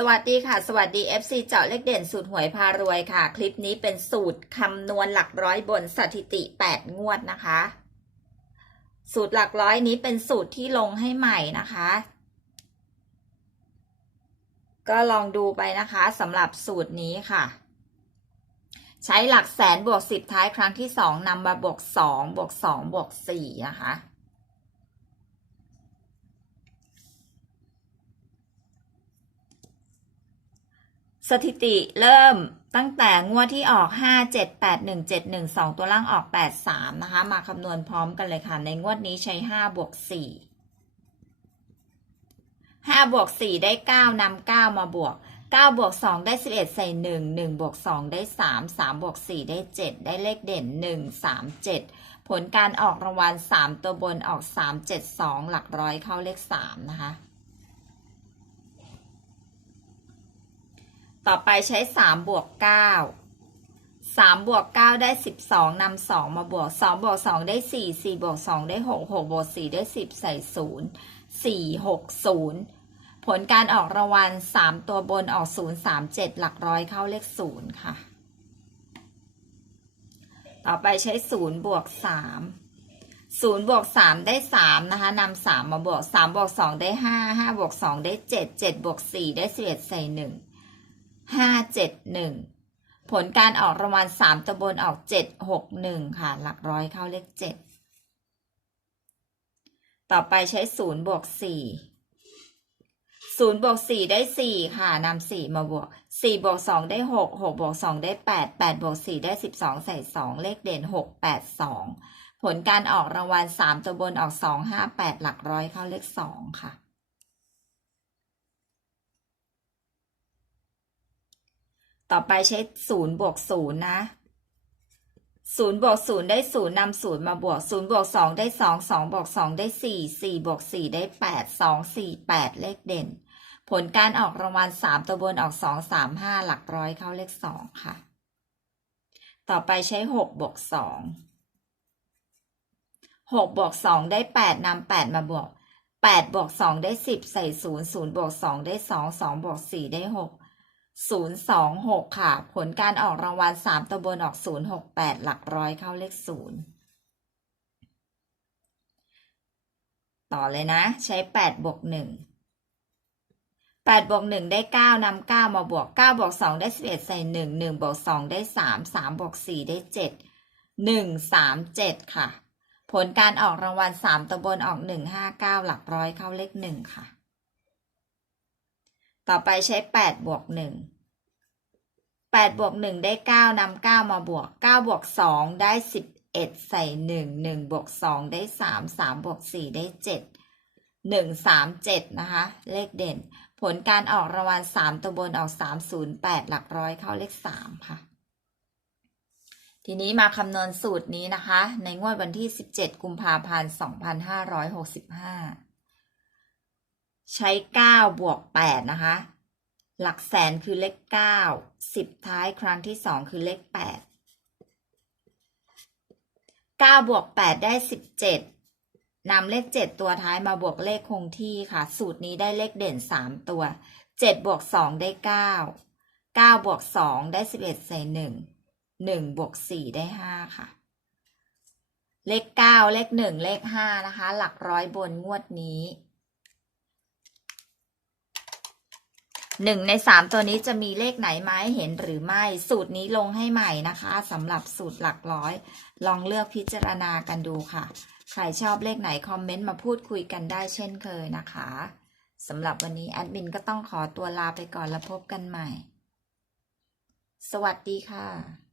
สวัสดีค่ะ สวัสดี FC เจาะเลขเด่นสูตรหวยพารวยค่ะ คลิปนี้เป็นสูตรคำนวณหลักร้อยบนสถิติ 8 งวดนะคะ สูตรหลักร้อยนี้เป็นสูตรที่ลงให้ใหม่นะคะ ก็ลองดูไปนะคะสำหรับสูตรนี้ค่ะ ใช้หลักแสนบวก 10 ท้ายครั้งที่ 2นำมาบวก 2 บวก 2 บวก 4 นะคะ สถิติเริ่มตั้งแต่งวดที่ออก 5 7 8 1 7 1 2 ตัวล่างออก 8 3 นะคะ มาคำนวณพร้อมกันเลยค่ะ ในงวดนี้ใช้ 5 บวก 4 5 บวก 4 ได้ 9นำ9มาบวก 9 บวก 2 ได้ 11 ใส่ 1 1 บวก 2 ได้ 3 3 บวก 4 ได้ 7 ได้เลขเด่น 1 3 7 ผลการออกรางวัล 3 ตัวบนออก 3 7 2 หลักร้อยเข้าเลข 3 นะคะ ต่อไปใช้3บวก9 3บวก9ได้12นำ2มาบวก2บวก2ได้4 4บวก2ได้6 6บวก4ได้10ใส่0 4 6 0ผลการออกรางวัล3ตัวบนออก0 3 7หลักร้อยเข้าเลข0ค่ะ ต่อไปใช้0บวก3 0บวก3ได้3นะคะนำ3มาบวก3บวก2ได้5 5บวก2ได้7 7บวก4ได้11ใส่1ห้าเจ็ดหนึ่ง ห้าเจ็ดหนึ่งผลการออกรางวัลสามตัวบนออกเจ็ดหกหนึ่งค่ะ หลักร้อยเข้าเลขเจ็ดต่อไปใช้ศูนย์บวกสี่ศูนย์บวกสี่ได้สี่ค่ะนำสี่มาบวกสี่บวกสองได้หกหกบวกสองได้แปดแปดบวกสี่ได้สิบสองใส่สองเลขเด่นหกแปดสองผลการออกรางวัลสามตัวบนออกสองห้าแปดหลักร้อยเข้าเลขสองค่ะ ต่อไปใช้ศูนย์บวกศูนย์นะศูนย์บวกศูนย์ได้ศูนย์นำศูนย์มาบวกศูนย์บวกสองได้สองสองบวกสองได้สี่สี่บวกสี่ได้แปดสองสี่แปดเลขเด่น ผลการออกรางวัลสามตัวบนออกสองสามห้าหลักร้อยเข้าเลขสองค่ะ ต่อไปใช้หกบวกสองหกบวกสองได้แปดนำแปดมาบวกแปดบวกสองได้สิบใส่ศูนย์ศูนย์บวกสองได้สองสองบวกสี่ได้หก ศูนย์สองหกค่ะ ผลการออกรางวัลสามตัวบนออกศูนย์หกแปดหลักร้อยเข้าเลขศูนย์ต่อเลยนะ ใช้แปดบวกหนึ่งแปดบวกหนึ่งได้เก้านำเก้ามาบวกเก้าบวกสองได้สิบเอ็ดใส่หนึ่งหนึ่งบวกสองได้สามสามบวกสี่ได้เจ็ดหนึ่งสามเจ็ดค่ะ ผลการออกรางวัลสามตัวบนออกหนึ่งห้าเก้าหลักร้อยเข้าเลขหนึ่งค่ะ ต่อไปใช้8บวก1 8บวก1ได้ 9นำ9มาบวก9บวก2ได้ 11 ใส่ 1 1บวก2ได้ 3 3บวก4ได้ 7 1 3 7 นะคะ เลขเด่น ผลการออกรางวัล3ตัวบนออก 308 หลักร้อยเข้าเลข 3 ค่ะ ทีนี้มาคำนวณสูตรนี้นะคะ ในงวดวันที่ 17 กุมภาพันธ์ 2565 ใช้เก้าบวกแปดนะคะ หลักแสนคือเลขเก้าสิบท้ายครั้งที่สองคือเลขแปดเก้าบวกแปดได้สิบเจ็ดนำเลขเจ็ดตัวท้ายมาบวกเลขคงที่ค่ะ สูตรนี้ได้เลขเด่นสามตัวเจ็ดบวกสองได้เก้าเก้าบวกสองได้สิบเอ็ดใส่หนึ่งหนึ่งบวกสี่ได้ห้าค่ะ เลขเก้าเลขหนึ่งเลขห้านะคะ หลักร้อยบนงวดนี้ หนึ่งในสามตัวนี้จะมีเลขไหนมาให้เห็นหรือไม่ สูตรนี้ลงให้ใหม่นะคะสำหรับสูตรหลักร้อย ลองเลือกพิจารณากันดูค่ะ ใครชอบเลขไหนคอมเมนต์มาพูดคุยกันได้เช่นเคยนะคะสำหรับวันนี้แอดมินก็ต้องขอตัวลาไปก่อนแล้วพบกันใหม่ สวัสดีค่ะ